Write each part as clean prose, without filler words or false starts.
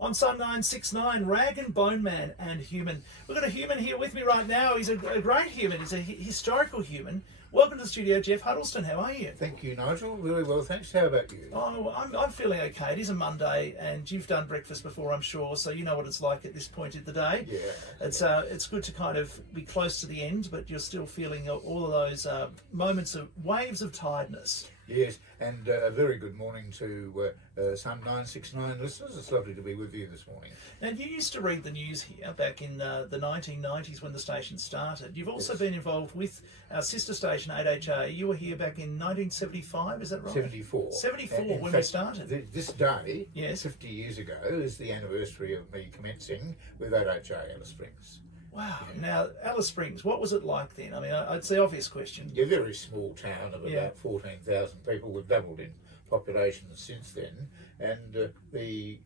on SUN969, Rag and Bone Man and Human. We've got a human here with me right now. He's a great human. He's a historical human. Welcome to the studio, Jeff Huddlestone. How are you? Thank you, Nigel. Very well, thanks. How about you? Oh, I'm feeling okay. It is a Monday, and you've done breakfast before, I'm sure, so you know what it's like at this point of the day. Yeah. It's good to kind of be close to the end, but you're still feeling all of those moments of waves of tiredness. Yes, and a very good morning to SUN969 listeners. It's lovely to be with you this morning. Now, you used to read the news here back in the 1990s when the station started. You've also Yes. been involved with our sister station, 8HA. You were here back in 1975, is that right? 74. 74, In when we fact, started. This day, Yes. 50 years ago, is the anniversary of me commencing with 8HA Alice Springs. Wow. Now, Alice Springs, what was it like then? I mean, it's the obvious question. A very small town of Yeah. about 14,000 people. We've doubled in population since then. And the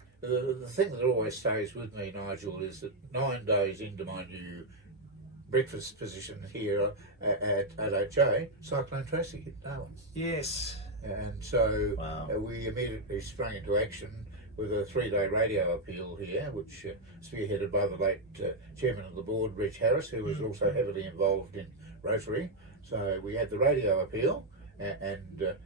thing that always stays with me, Nigel, is that 9 days into my new breakfast position here at 8HA, Cyclone Tracy hit Darwin. Yes. And so Wow. we immediately sprang into action with a 3-day radio appeal here, which spearheaded by the late chairman of the board, Reg Harris, who was also heavily involved in Rotary. So we had the radio appeal and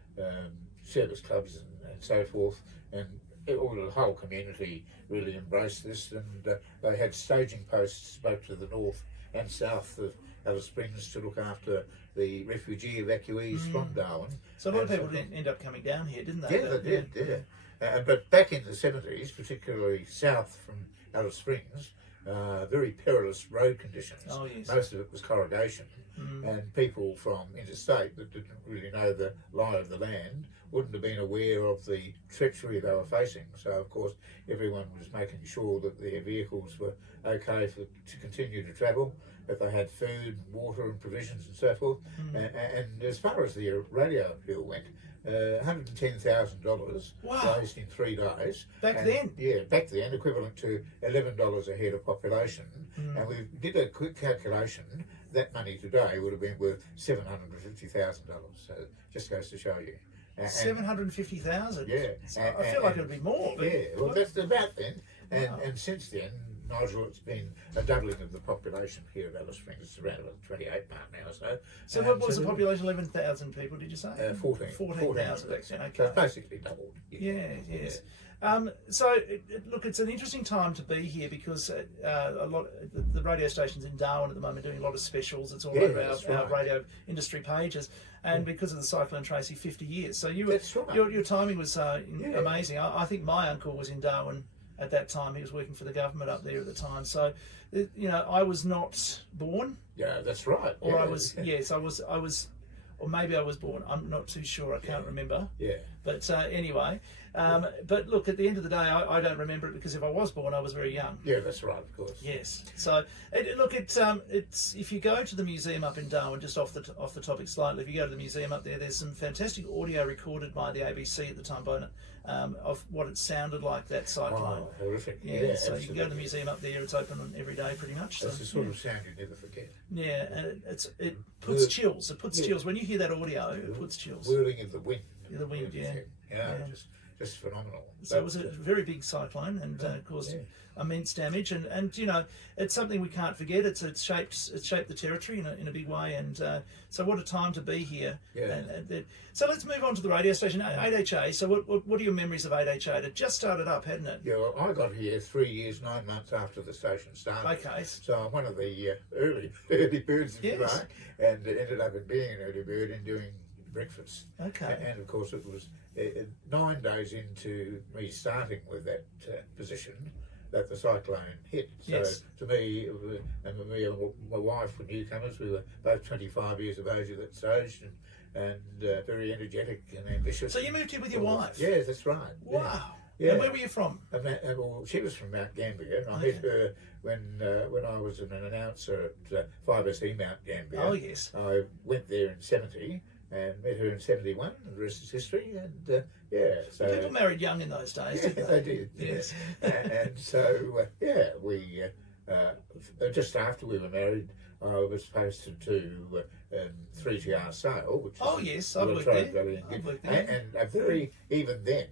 service clubs and so forth, and the whole community really embraced this, and they had staging posts both to the north and south of Alice Springs to look after the refugee evacuees from Darwin. So a lot of people didn't end up coming down here, didn't they? Yeah, they did, yeah. But back in the 70s, particularly south from Alice Springs, very perilous road conditions. Oh, yes. Most of it was corrugation, and people from interstate that didn't really know the lie of the land wouldn't have been aware of the treachery they were facing. So, of course, everyone was making sure that their vehicles were okay to continue to travel, that they had food, water and provisions and so forth. And as far as the radio appeal went, $110,000 Wow. raised in 3 days. Back then? Yeah, back then, equivalent to $11 a head of population. And we did a quick calculation. That money today would have been worth $750,000. So it just goes to show you. 750,000? Yeah. I feel like it would be more. But Yeah, well, that's about then. Wow. And since then, Nigel, it's been a doubling of the population here at Alice Springs. It's around about 28 mark now. So what was the population? 11,000 people, did you say? 14. 14,000 back then, So okay. it's basically doubled. Yeah, yes. So, look, it's an interesting time to be here because the radio stations in Darwin at the moment are doing a lot of specials. It's all over our radio industry pages, and because of the Cyclone Tracy, 50 years. So That's right. your timing was amazing. I think my uncle was in Darwin at that time. He was working for the government up there at the time. So, I was not born. Yeah, that's right. Or yeah. I was, yes, I was, or maybe I was born. I'm not too sure. I can't remember. Yeah. But anyway, but look, at the end of the day, I don't remember it because if I was born, I was very young. Yeah, that's right, of course. Yes. So it's if you go to the museum up in Darwin, just off the topic slightly, if you go to the museum up there, there's some fantastic audio recorded by the ABC at the time, of what it sounded like, that cyclone. Oh, horrific. Yeah, so you can go to the absolutely. museum up there. It's open every day, pretty much. That's so, the sort of sound you never forget. yeah, and it puts chills. It puts chills when you hear that audio. It puts chills. Whirling of the wind. The wind, yeah. Yeah, just phenomenal. So it was a very big cyclone and caused immense damage, and it's something we can't forget. It's shaped the territory in a big way, and so what a time to be here. Yeah. So let's move on to the radio station 8HA. So what are your memories of 8HA? It just started up, hadn't it? Yeah, well, I got here 3 years, 9 months after the station started. Okay. So I'm one of the early birds, if you Yes. like, and ended up being an early bird and doing breakfast. Okay. And of course, it was 9 days into me starting with that position that the cyclone hit. So Yes. to me, and my wife were newcomers. We were both 25 years of age at that stage, and very energetic and ambitious. So you moved here with your wife? Yes, that's right. Wow. Yeah. And where were you from? Well, she was from Mount Gambier, and I met her when I was an announcer at 5SE Mount Gambier. Oh, yes. I went there in 70 and met her in 71, and the rest is history. And so People married young in those days, yeah, didn't they did. Yes. And so we just after we were married, I was posted to 3GR Sale, which is Oh, yes, I've worked Latrobe there. Valley and I've worked and a very even then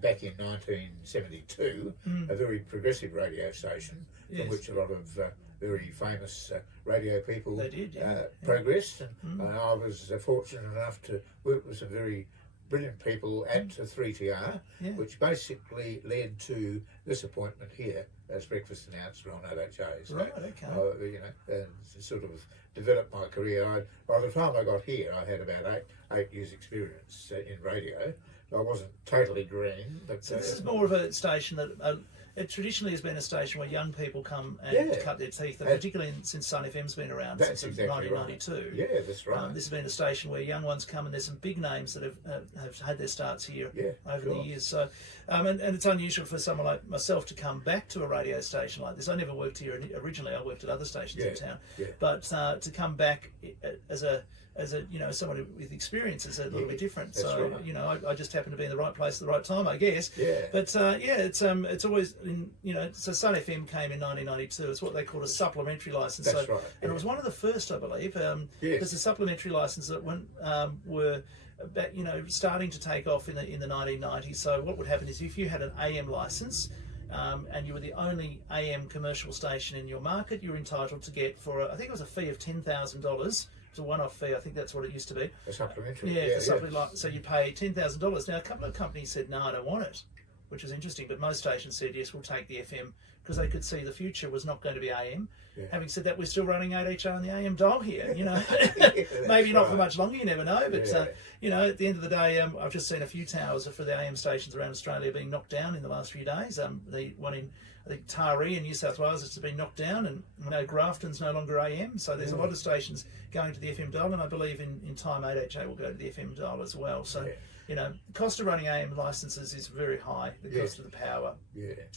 back in 1972, a very progressive radio station from which a lot of very famous radio people progressed. And I was fortunate enough to work with some very brilliant people at 3TR, which basically led to this appointment here as breakfast announcer on LHA. So, right, okay. you know, sort of developed my career. By the time I got here, I had about eight years' experience in radio. I wasn't totally green, but so this is more of a station that it traditionally has been a station where young people come and cut their teeth, particularly since Sun FM's been around since exactly 1992. Right. Yeah, that's right. This has been a station where young ones come, and there's some big names that have had their starts here over the years. So, and it's unusual for someone like myself to come back to a radio station like this. I never worked here originally. I worked at other stations in town, but to come back as a someone with experience is a little bit different. That's so right. I just happened to be in the right place at the right time, I guess. Yeah. But it's always so Sun FM came in 1992. It's what they call a supplementary license. That's right. And it was one of the first, I believe. There's a supplementary license that were about, starting to take off in the 1990s. So what would happen is if you had an AM license, and you were the only AM commercial station in your market, you were entitled to get I think it was a fee of $10,000. It's a one-off fee. I think that's what it used to be. A supplementary. So you pay $10,000. Now a couple of companies said no, I don't want it, which was interesting. But most stations said yes, we'll take the FM because they could see the future was not going to be AM. Yeah. Having said that, we're still running 8HR on the AM dial here. Maybe not for much longer. You never know. But at the end of the day, I've just seen a few towers for the AM stations around Australia being knocked down in the last few days. The one in I think Taree in New South Wales has been knocked down, and Grafton's no longer AM. So there's a lot of stations going to the FM dial, and I believe in time 8HA will go to the FM dial as well. So the cost of running AM licenses is very high. The cost of the power,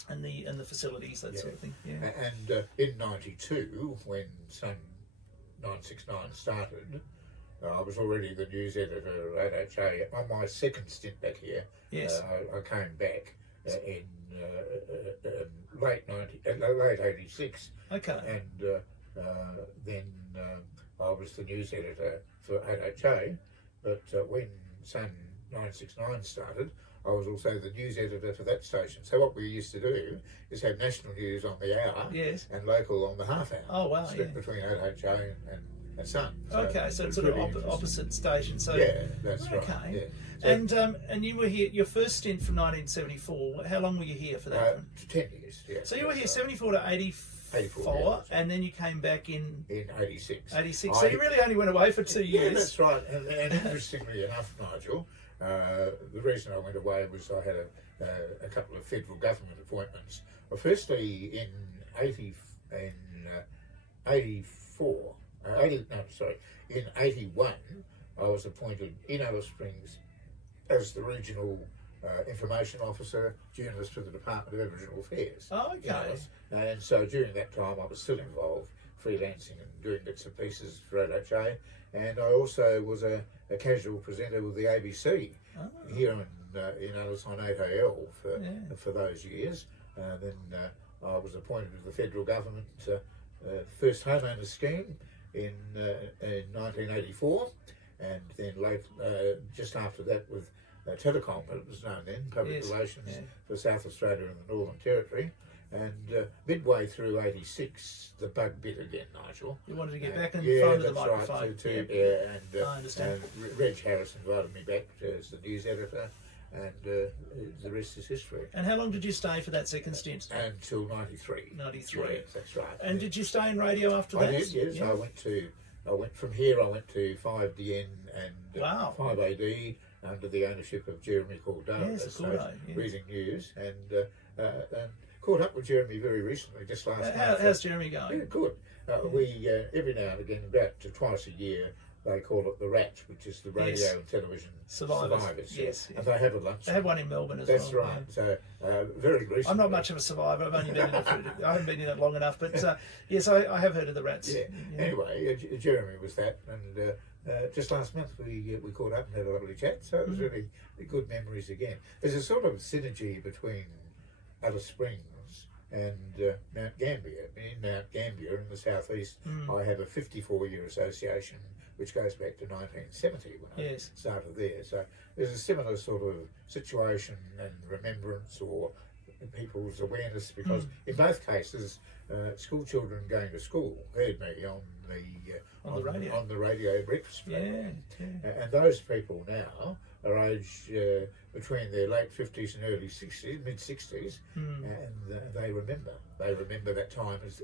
and the facilities, that sort of thing. Yeah. And in '92, when SUN969 started, I was already the news editor at AHA. On my second stint back here, I came back in late '86. Okay. And then I was the news editor for AHA. But when SUN969 started, I was also the news editor for that station. So what we used to do is have national news on the hour and local on the half hour. Oh wow! Split between AHA and Sun. So so it's sort of opposite stations. So that's right. Okay. Yeah. So, and you were here, your first stint from 1974. How long were you here for that one? 10 years. Yeah. So you were here 74 to 84, and then you came back in 86. 86. So you really only went away for 2 years. Yeah, that's right. And interestingly enough, Nigel, the reason I went away was I had a couple of federal government appointments. Well, firstly, in 81, I was appointed in Alice Springs as the regional information officer, journalist for the Department of Aboriginal Affairs. Oh, okay. And so during that time, I was still involved, freelancing and doing bits and pieces for AHA. And I also was a casual presenter with the ABC here in Alice on 8AL for those years. Then I was appointed to the federal government first homeowner scheme in 1984, and then just after that with Telecom, it was known then, Public Relations for South Australia and the Northern Territory. And midway through 86, the bug bit again, Nigel. You wanted to get back in front of the microphone. Right, I understand. And Reg Harris invited me back as the news editor, and the rest is history. And how long did you stay for that second stint? Until 93. 93. Yeah, that's right. And did you stay in radio after that? I did, yes. Yeah. I went from here, I went to 5DN and 5AD under the ownership of Jeremy Cordell. Yes, Cordo. Reading news, and caught up with Jeremy very recently, just last night. How's Jeremy going? Yeah, good. We, every now and again, about twice a year, they call it the RAT, which is the Radio and Television Survivors. Yes. And they have a lunch. They have one in Melbourne as That's well. That's right. So, very recently. I'm not much of a survivor. I've only been in it I haven't been in it long enough. But yes, I have heard of the RATs. Yeah. Anyway, Jeremy was that. And just last month we caught up and had a lovely chat. So it was really good memories again. There's a sort of synergy between Alice Springs and Mount Gambier. In Mount Gambier in the southeast, I have a 54-year association which goes back to 1970 when I started there. So there's a similar sort of situation and remembrance or people's awareness, because in both cases, school children going to school heard me on the radio breakfast program. And those people now are aged between their late 50s and early 60s, mid 60s, and they remember that time as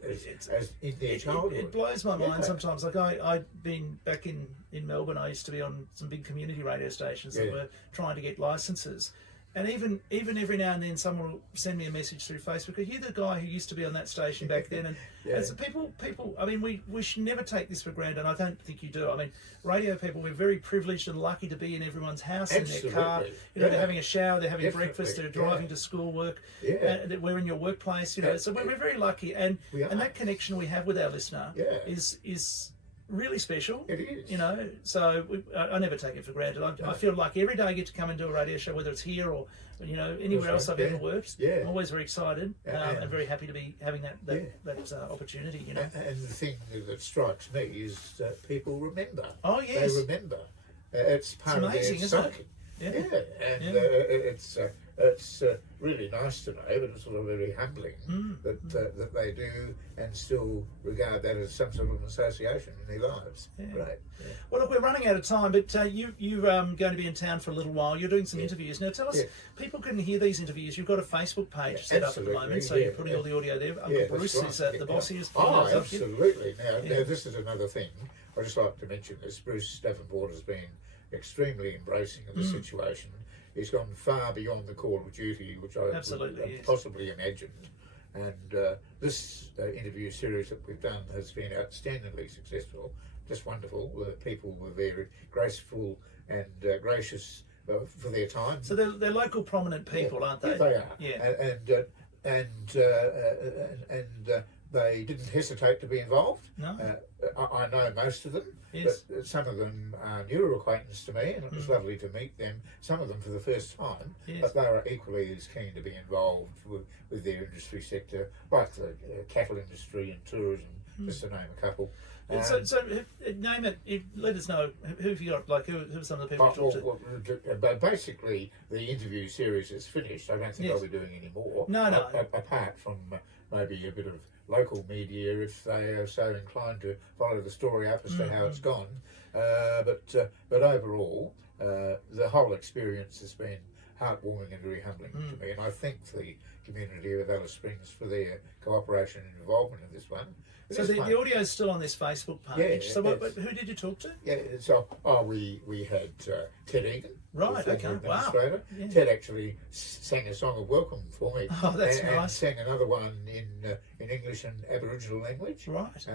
in their childhood. It blows my mind sometimes. Like I've been back in Melbourne. I used to be on some big community radio stations that were trying to get licenses. And even every now and then someone will send me a message through Facebook. You're the guy who used to be on that station back then. And as people, I mean, we should never take this for granted. And I don't think you do. I mean, radio people, we're very privileged and lucky to be in everyone's house, in their car. You know, they're having a shower, they're having breakfast, they're driving to school, work. We're in your workplace. You know, so we're very lucky. And that connection we have with our listener is really special. It is. You know, so I never take it for granted. I feel like every day I get to come and do a radio show, whether it's here or, you know, anywhere else I've ever worked. I'm always very excited and very happy to be having that opportunity, you know. And the thing that strikes me is that people remember. Oh, yes. They remember. It's part of their psyche. It's really nice to know, but it's sort of very humbling that they do and still regard that as some sort of association in their lives. Right. Well, look, we're running out of time, but you're going to be in town for a little while. You're doing some interviews. Now, tell us, people can hear these interviews. You've got a Facebook page set up at the moment, so you're putting all the audio there. Uncle Bruce is the boss here. Oh, absolutely. Now, this is another thing. I'd just like to mention this. Bruce Davenport has been extremely embracing of the situation. He's gone far beyond the call of duty, which I possibly imagined. And this interview series that we've done has been outstandingly successful, just wonderful. People were very graceful and gracious for their time. So they're local prominent people, aren't they? Yeah, they are. And they didn't hesitate to be involved. No. I know most of them, but some of them are newer acquaintance to me, and it was lovely to meet them, some of them for the first time, but they were equally as keen to be involved with their industry sector, like the cattle industry and tourism, just to name a couple. So name it, let us know, who have you got, like who are some of the people you talked to? Basically, the interview series is finished. I don't think I'll be doing any more. No. Apart from maybe a bit of local media if they are so inclined to follow the story up as to how it's gone. But overall, the whole experience has been heartwarming and very humbling to me, and I thank the community of Alice Springs for their cooperation and involvement in this one. So the audio is still on this Facebook page. So who did you talk to? We had Ted Egan, right? Okay, wow. Ted actually sang a song of welcome for me. Oh, that's nice. And sang another one in English and Aboriginal language. Right.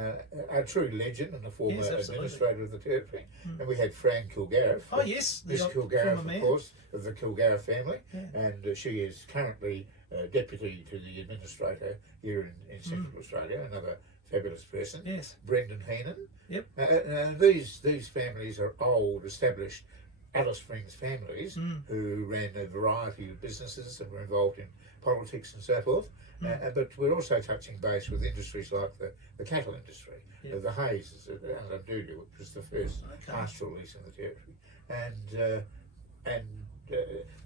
A true legend and a former administrator of the territory. And we had Fran Kilgariff. Oh yes, Miss Kilgariff, of course, of the Kilgariff family, and she is currently deputy to the administrator here in Central Australia. Another fabulous person. Yes. Brendan Heenan. Yep. These families are old, established Alice Springs families who ran a variety of businesses and were involved in politics and so forth. But we're also touching base with industries like the cattle industry. The Hayes is at Undudu, which was the first pastoral lease in the territory. And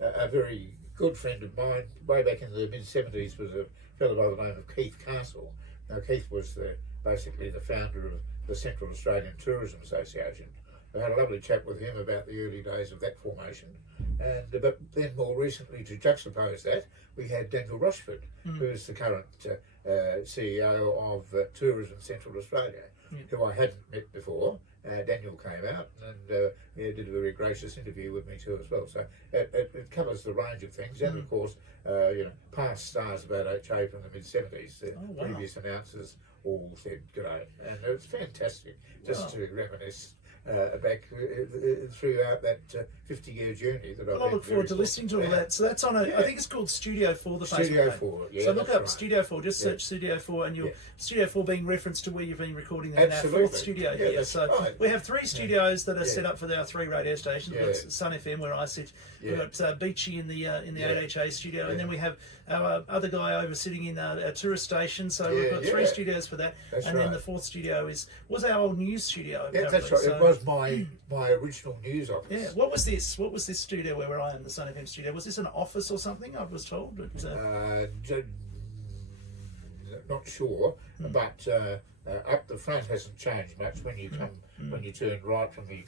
a very good friend of mine, way back in the mid-70s, was a fellow by the name of Keith Castle. Now, Keith was basically the founder of the Central Australian Tourism Association. I had a lovely chat with him about the early days of that formation. But then more recently, to juxtapose that, we had Daniel Rochford, who is the current CEO of Tourism Central Australia, who I hadn't met before. Daniel came out and did a very gracious interview with me too as well. So it covers the range of things, and of course, past stars about HA from the mid-70s. Previous announcers all said good day, and it was fantastic just to reminisce back throughout that 50-year journey that I've Well, I look forward to listening to all that. So that's on I think it's called Studio 4, the Studio Facebook page. 4, yeah. So look up right. Studio 4, just search Studio 4, and you'll Studio 4 being referenced to where you've been recording in our fourth studio here. So we have 3 studios that are set up for our 3 radio stations. We've got Sun FM where I sit. We've got Beachy in the 8HA studio, and then we have our other guy over sitting in our tourist station. So we've got 3 studios for that, then the 4th studio was our old news studio. Yeah, that's right. So, it was my original news office. Yeah. What was this? What was this studio where I am, the Sun FM studio? Was this an office or something? I was told. Not sure, but up the front hasn't changed much. When you come, when you turn right from the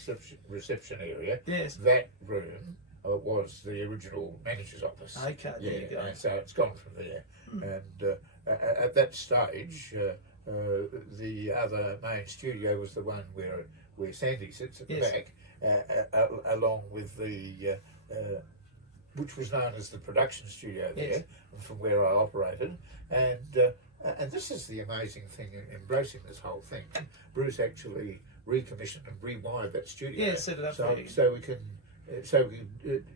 reception area, that room was the original manager's office. Okay, there you go. And so it's gone from there. And at that stage, the other main studio was the one where Sandy sits at the back, along with the which was known as the production studio there, from where I operated. And this is the amazing thing in embracing this whole thing. Bruce actually recommissioned and rewired that studio. Yeah, set it up for you. So we can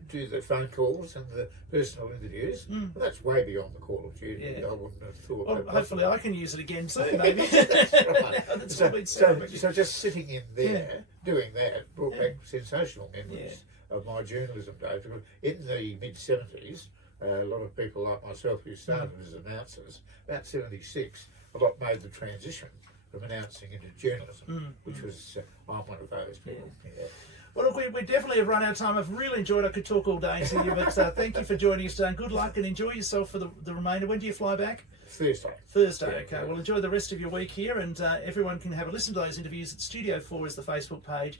do the phone calls and the personal interviews. Well, that's way beyond the call of duty. I wouldn't have thought. Well, hopefully I can use it again soon, maybe. That's right. That's so just sitting in there doing that brought back sensational memories of my journalism days. Because in the mid-70s, a lot of people like myself who started as announcers, about 76, a lot made the transition from announcing into journalism, which was, I'm one of those people. Well, look, we definitely have run out of time. I've really enjoyed it. I could talk all day to you, but thank you for joining us today. And good luck and enjoy yourself for the remainder. When do you fly back? Thursday, okay. Well, enjoy the rest of your week here, and everyone can have a listen to those interviews at Studio 4 is the Facebook page.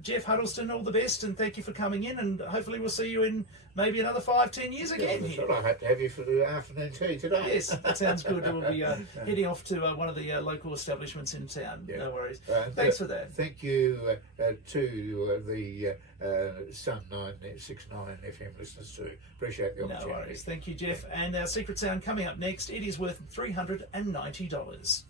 Jeff Huddlestone, all the best, and thank you for coming in, and hopefully we'll see you in maybe another 5-10 years again. That's right. I hope to have you for the afternoon tea today. Yes, that sounds good. We'll be heading off to one of the local establishments in town. No worries. Thanks for that. Thank you to the SUN969 FM listeners too. Appreciate the opportunity. No worries. Thank you, Jeff. And our secret sound coming up next. It is worth $390.